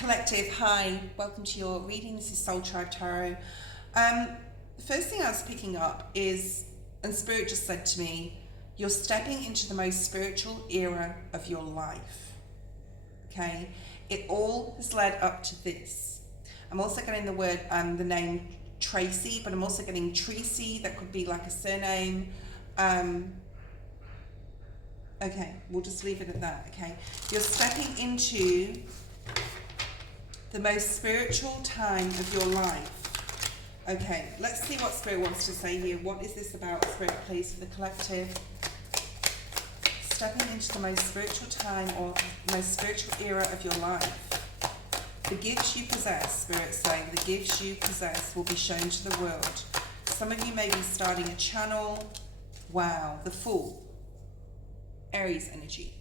Collective, hi, welcome to your reading. This is Soul Tribe Tarot. The first thing I was picking up is, and Spirit just said to me, you're stepping into the most spiritual era of your life. Okay, it all has led up to this. I'm also getting the word, the name Tracy, but I'm also getting Tracy. That could be like a surname. Okay, we'll just leave it at that. Okay, you're stepping into the most spiritual time of your life. Okay, let's see what Spirit wants to say here. What is this about, Spirit, please, for the collective? Stepping into the most spiritual time or most spiritual era of your life. The gifts you possess, Spirit saying, the gifts you possess will be shown to the world. Some of you may be starting a channel. Wow, the Fool. Aries energy.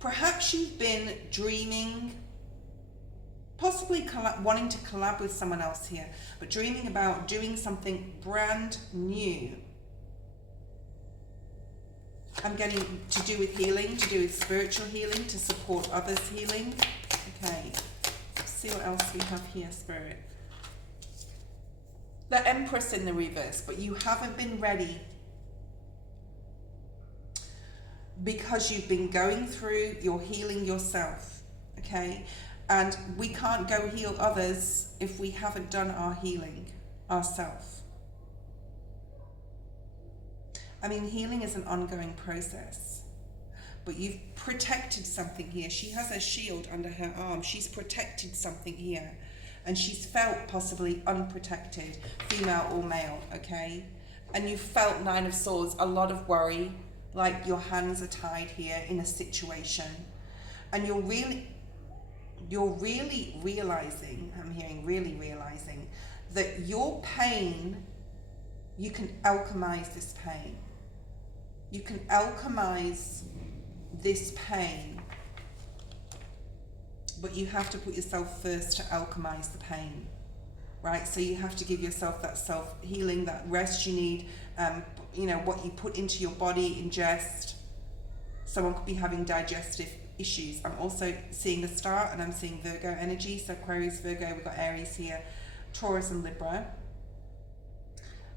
Perhaps you've been dreaming, possibly wanting to collab with someone else here, but dreaming about doing something brand new. I'm getting to do with healing, to do with spiritual healing, to support others' healing. Okay, let's see what else we have here, Spirit. The Empress in the reverse, but you haven't been ready because you've been going through your healing yourself, okay? And we can't go heal others if we haven't done our healing ourselves. I mean, healing is an ongoing process, but you've protected something here. She has a shield under her arm. She's protected something here, and she's felt possibly unprotected, female or male, okay? And you felt Nine of Swords, a lot of worry, like your hands are tied here in a situation, and you're really realizing, I'm hearing really realizing, that your pain, you can alchemize this pain. You can alchemize this pain, but you have to put yourself first to alchemize the pain, right? So you have to give yourself that self-healing, that rest you need, you know, what you put into your body, ingest. Someone could be having digestive issues. I'm also seeing a star, and I'm seeing Virgo energy. So Aquarius, Virgo, we've got Aries here, Taurus and Libra.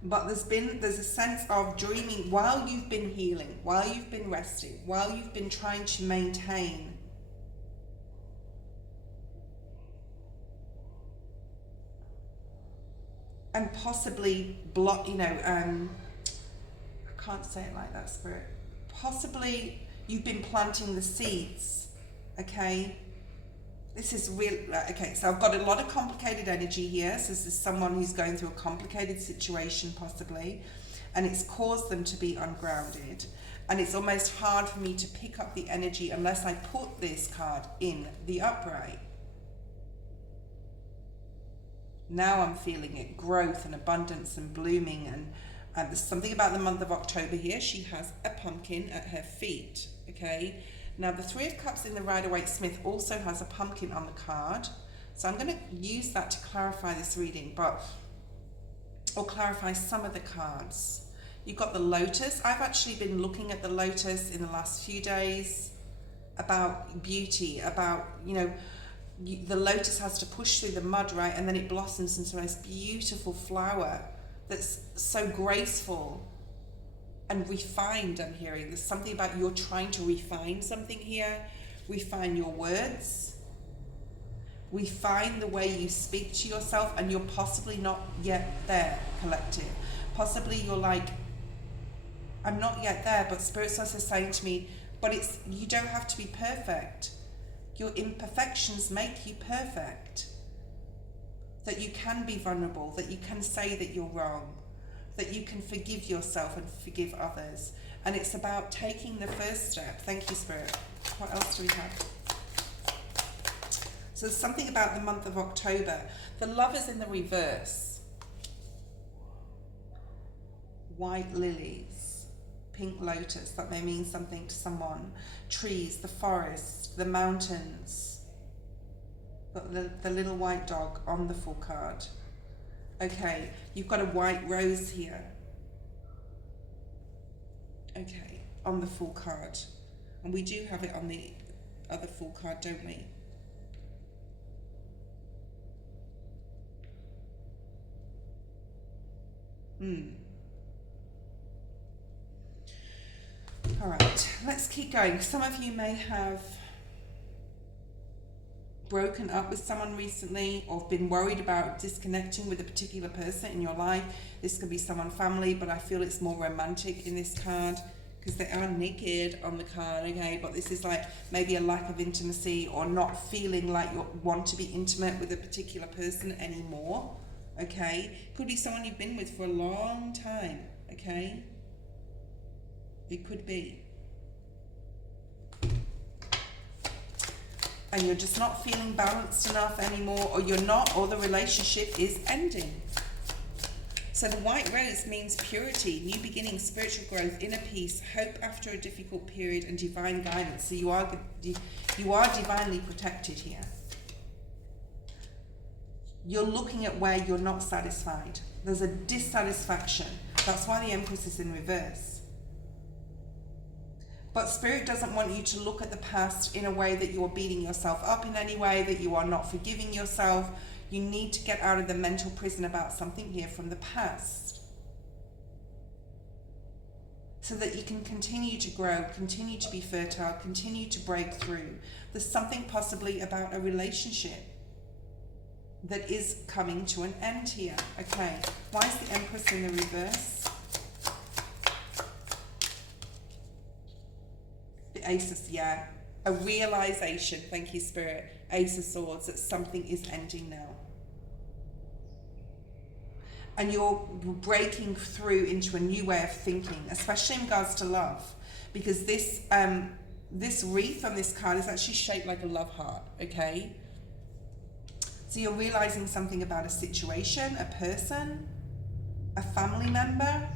But there's a sense of dreaming while you've been healing, while you've been resting, while you've been trying to maintain and possibly block, you know, I can't say it like that, Spirit. Possibly you've been planting the seeds, okay? This is real, okay, so I've got a lot of complicated energy here. So this is someone who's going through a complicated situation possibly, and it's caused them to be ungrounded. And it's almost hard for me to pick up the energy unless I put this card in the upright. Now I'm feeling it, growth and abundance and blooming, and there's something about the month of October here. She has a pumpkin at her feet, okay? Now the Three of Cups in the Rider-Waite-Smith also has a pumpkin on the card. So I'm going to use that to clarify this reading, or clarify some of the cards. You've got the Lotus. I've actually been looking at the Lotus in the last few days about beauty, about, you know, the lotus has to push through the mud, right? And then it blossoms into the most beautiful flower that's so graceful and refined, I'm hearing. There's something about you're trying to refine something here. Refine your words. Refine the way you speak to yourself, and you're possibly not yet there, collective. Possibly you're like, I'm not yet there, but Spirit's also saying to me, but you don't have to be perfect. Your imperfections make you perfect. That you can be vulnerable, that you can say that you're wrong, that you can forgive yourself and forgive others. And it's about taking the first step. Thank you, Spirit. What else do we have? So there's something about the month of October. The Lovers in the reverse. White lilies. Pink lotus, that may mean something to someone. Trees, the forest, the mountains. Got the little white dog on the full card. Okay, you've got a white rose here. Okay, on the full card. And we do have it on the other full card, don't we? All right, let's keep going. Some of you may have broken up with someone recently or been worried about disconnecting with a particular person in your life. This could be someone family, but I feel it's more romantic in this card because they are naked on the card, okay? But this is like maybe a lack of intimacy or not feeling like you want to be intimate with a particular person anymore, okay? Could be someone you've been with for a long time, okay? It could be. And you're just not feeling balanced enough anymore, or you're not, or the relationship is ending. So the white rose means purity, new beginnings, spiritual growth, inner peace, hope after a difficult period, and divine guidance. So you are divinely protected here. You're looking at where you're not satisfied. There's a dissatisfaction. That's why the Empress is in reverse. But Spirit doesn't want you to look at the past in a way that you are beating yourself up in any way, that you are not forgiving yourself. You need to get out of the mental prison about something here from the past, so that you can continue to grow, continue to be fertile, continue to break through. There's something possibly about a relationship that is coming to an end here. Okay, why is the Empress in the reverse? Ace of, yeah, a realization, thank you Spirit, Ace of Swords, that something is ending now. And you're breaking through into a new way of thinking, especially in regards to love, because this wreath on this card is actually shaped like a love heart, okay? So you're realizing something about a situation, a person, a family member,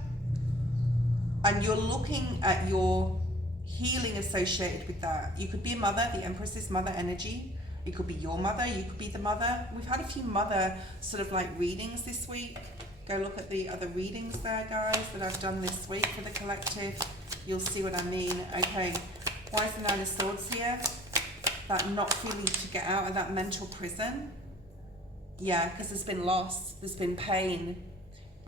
and you're looking at your healing associated with that. You could be a mother, the Empress is mother energy. It could be your mother, you could be the mother. We've had a few mother sort of like readings this week. Go look at the other readings there, guys, that I've done this week for the collective. You'll see what I mean. Okay, why is the Nine of Swords here? That not feeling to get out of that mental prison. Yeah, because there's been loss, there's been pain.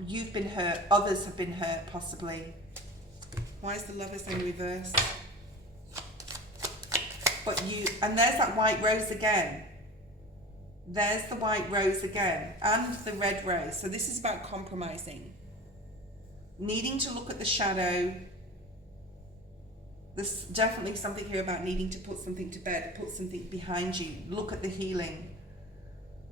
You've been hurt, others have been hurt possibly. Why is the Lovers in reverse? But and there's that white rose again. There's the white rose again, and the red rose. So this is about compromising. Needing to look at the shadow. There's definitely something here about needing to put something to bed, put something behind you, look at the healing.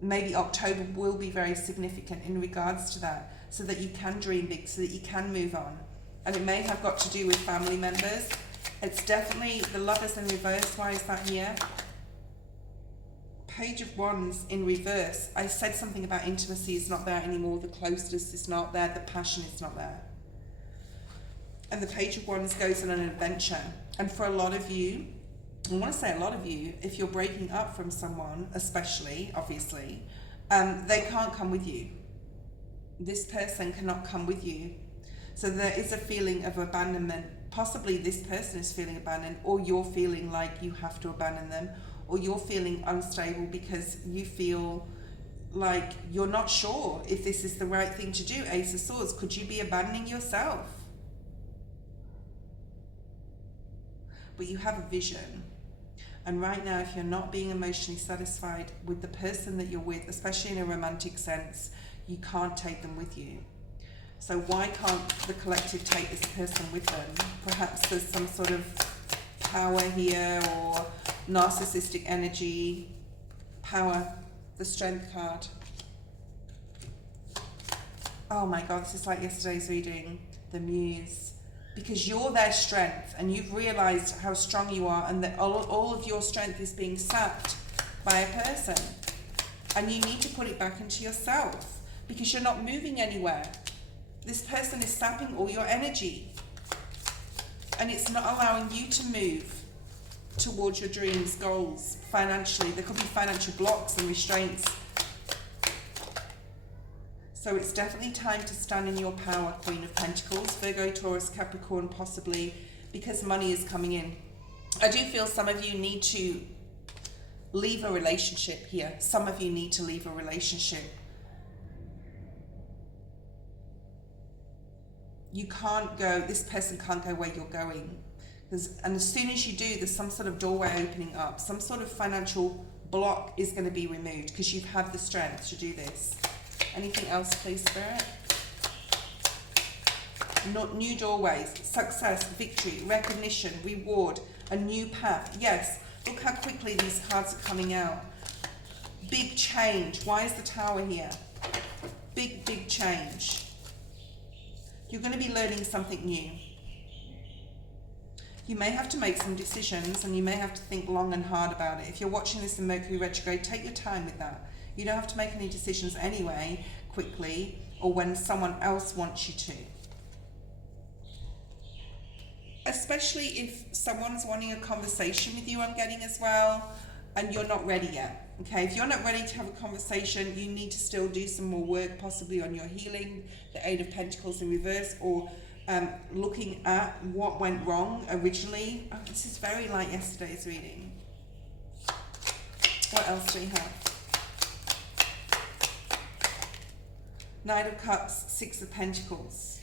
Maybe October will be very significant in regards to that, so that you can dream big, so that you can move on. And it may have got to do with family members. It's definitely the Lovers in reverse. Why is that here? Page of Wands in reverse. I said something about intimacy is not there anymore. The closeness is not there. The passion is not there. And the Page of Wands goes on an adventure. And for a lot of you, I want to say a lot of you, if you're breaking up from someone, especially, obviously, they can't come with you. This person cannot come with you. So there is a feeling of abandonment. Possibly this person is feeling abandoned, or you're feeling like you have to abandon them, or you're feeling unstable because you feel like you're not sure if this is the right thing to do. Ace of Swords, could you be abandoning yourself? But you have a vision. And right now, if you're not being emotionally satisfied with the person that you're with, especially in a romantic sense, you can't take them with you. So why can't the collective take this person with them? Perhaps there's some sort of power here, or narcissistic energy. Power, the Strength card. Oh my God, this is like yesterday's reading, the Muse. Because you're their strength, and you've realized how strong you are, and that all of your strength is being sapped by a person. And you need to put it back into yourself, because you're not moving anywhere. This person is sapping all your energy, and it's not allowing you to move towards your dreams, goals, financially. There could be financial blocks and restraints. So it's definitely time to stand in your power, Queen of Pentacles, Virgo, Taurus, Capricorn, possibly, because money is coming in. I do feel some of you need to leave a relationship here. Some of you need to leave a relationship. you can't go, this person can't go where you're going. And as soon as you do, there's some sort of doorway opening up, some sort of financial block is going to be removed because you've had the strength to do this. Anything else, please, Spirit? Not new doorways, success, victory, recognition, reward, a new path. Yes, look how quickly these cards are coming out. Big change. Why is the Tower here? Big change. You're going to be learning something new. You may have to make some decisions and you may have to think long and hard about it. If you're watching this in Mercury retrograde, take your time with that. You don't have to make any decisions anyway, quickly, or when someone else wants you to. Especially if someone's wanting a conversation with you, I'm getting as well, and you're not ready yet. Okay, if you're not ready to have a conversation, you need to still do some more work, possibly on your healing, the Eight of Pentacles in reverse, or looking at what went wrong originally. Oh, this is very like yesterday's reading. What else do we have? Knight of Cups, Six of Pentacles.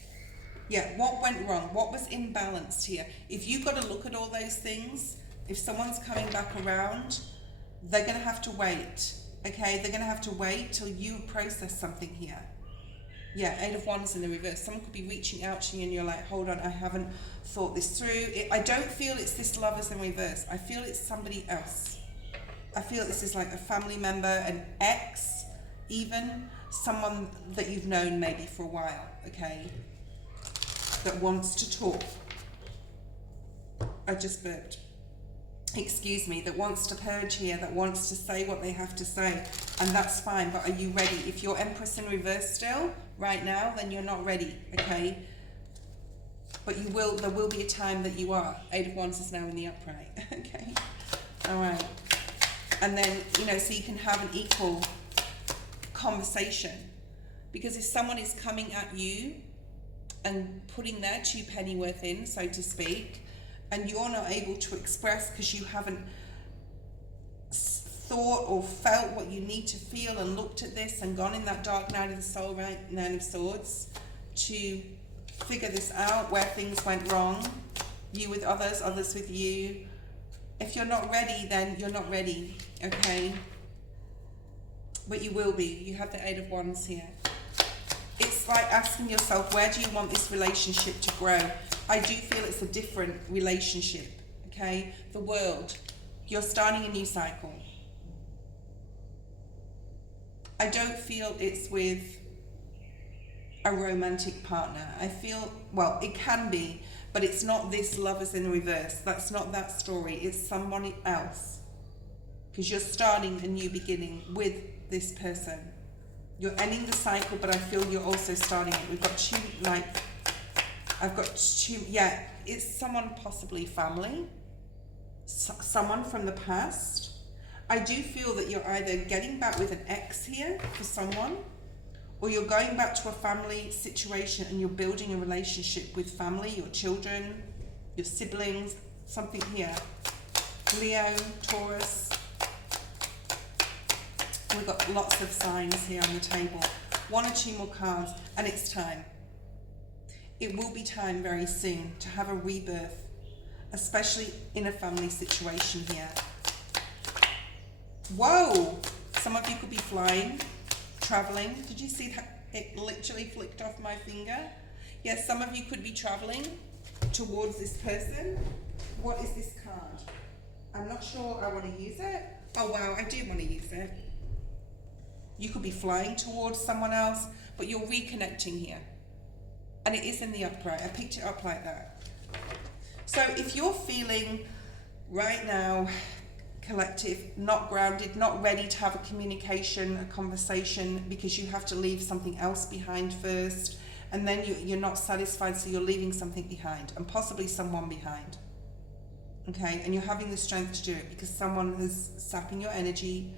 Yeah, what went wrong? What was imbalanced here? If you've got to look at all those things, if someone's coming back around, they're going to have to wait. Okay, they're going to have to wait till you process something here. Yeah, Eight of Wands in the reverse. Someone could be reaching out to you and you're like, hold on, I haven't thought this through. I don't feel it's this Lovers in reverse. I feel it's somebody else. I feel this is like a family member, an ex, even someone that you've known maybe for a while, okay, that wants to talk. I just burped. Excuse me, that wants to purge here, that wants to say what they have to say, and that's fine, but are you ready? If you're Empress in reverse still, right now, then you're not ready, okay? But you will, there will be a time that you are. Eight of Wands is now in the upright, okay? All right. And then, you know, so you can have an equal conversation. Because if someone is coming at you and putting their two pennyworth in, so to speak, and you're not able to express because you haven't thought or felt what you need to feel and looked at this and gone in that dark night of the soul, right, Nine of Swords, to figure this out, where things went wrong, you with others, others with you. If you're not ready, then you're not ready, okay? But you will be. You have the Eight of Wands here. It's like asking yourself, where do you want this relationship to grow? I do feel it's a different relationship, okay? The world. You're starting a new cycle. I don't feel it's with a romantic partner. I feel, well, it can be, but it's not this Lovers in reverse. That's not that story. It's somebody else. Because you're starting a new beginning with this person. You're ending the cycle, but I feel you're also starting it. We've got two, like, I've got two, yeah, it's someone possibly family, someone from the past. I do feel that you're either getting back with an ex here for someone, or you're going back to a family situation and you're building a relationship with family, your children, your siblings, something here. Leo, Taurus. We've got lots of signs here on the table. One or two more cards, and it's time. It will be time very soon to have a rebirth, especially in a family situation here. Whoa! Some of you could be flying, traveling. Did you see that? It literally flicked off my finger. Yes, some of you could be traveling towards this person. What is this card? I'm not sure I want to use it. Oh wow, I do want to use it. You could be flying towards someone else, but you're reconnecting here. And it is in the upright. I picked it up like that. So if you're feeling right now, collective, not grounded, not ready to have a communication, a conversation, because you have to leave something else behind first, and then you're not satisfied, so you're leaving something behind, and possibly someone behind. Okay, and you're having the strength to do it because someone is sapping your energy.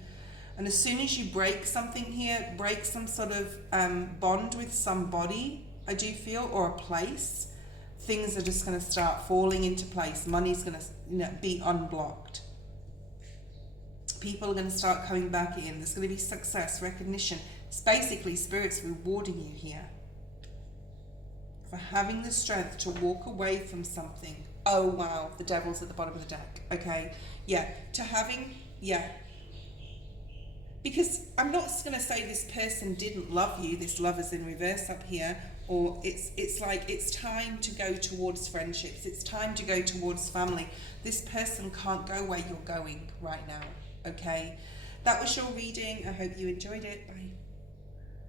And as soon as you break something here, break some sort of bond with somebody, I do feel, or a place, things are just going to start falling into place. Money's going to be unblocked. People are going to start coming back in. There's going to be success, recognition. It's basically spirits rewarding you here for having the strength to walk away from something. Oh wow, the devil's at the bottom of the deck. Okay, yeah, to having, yeah. Because I'm not going to say this person didn't love you, this lover's in reverse up here, or it's like it's time to go towards friendships, it's time to go towards family. This person can't go where you're going right now, okay? That was your reading. I hope you enjoyed it. Bye.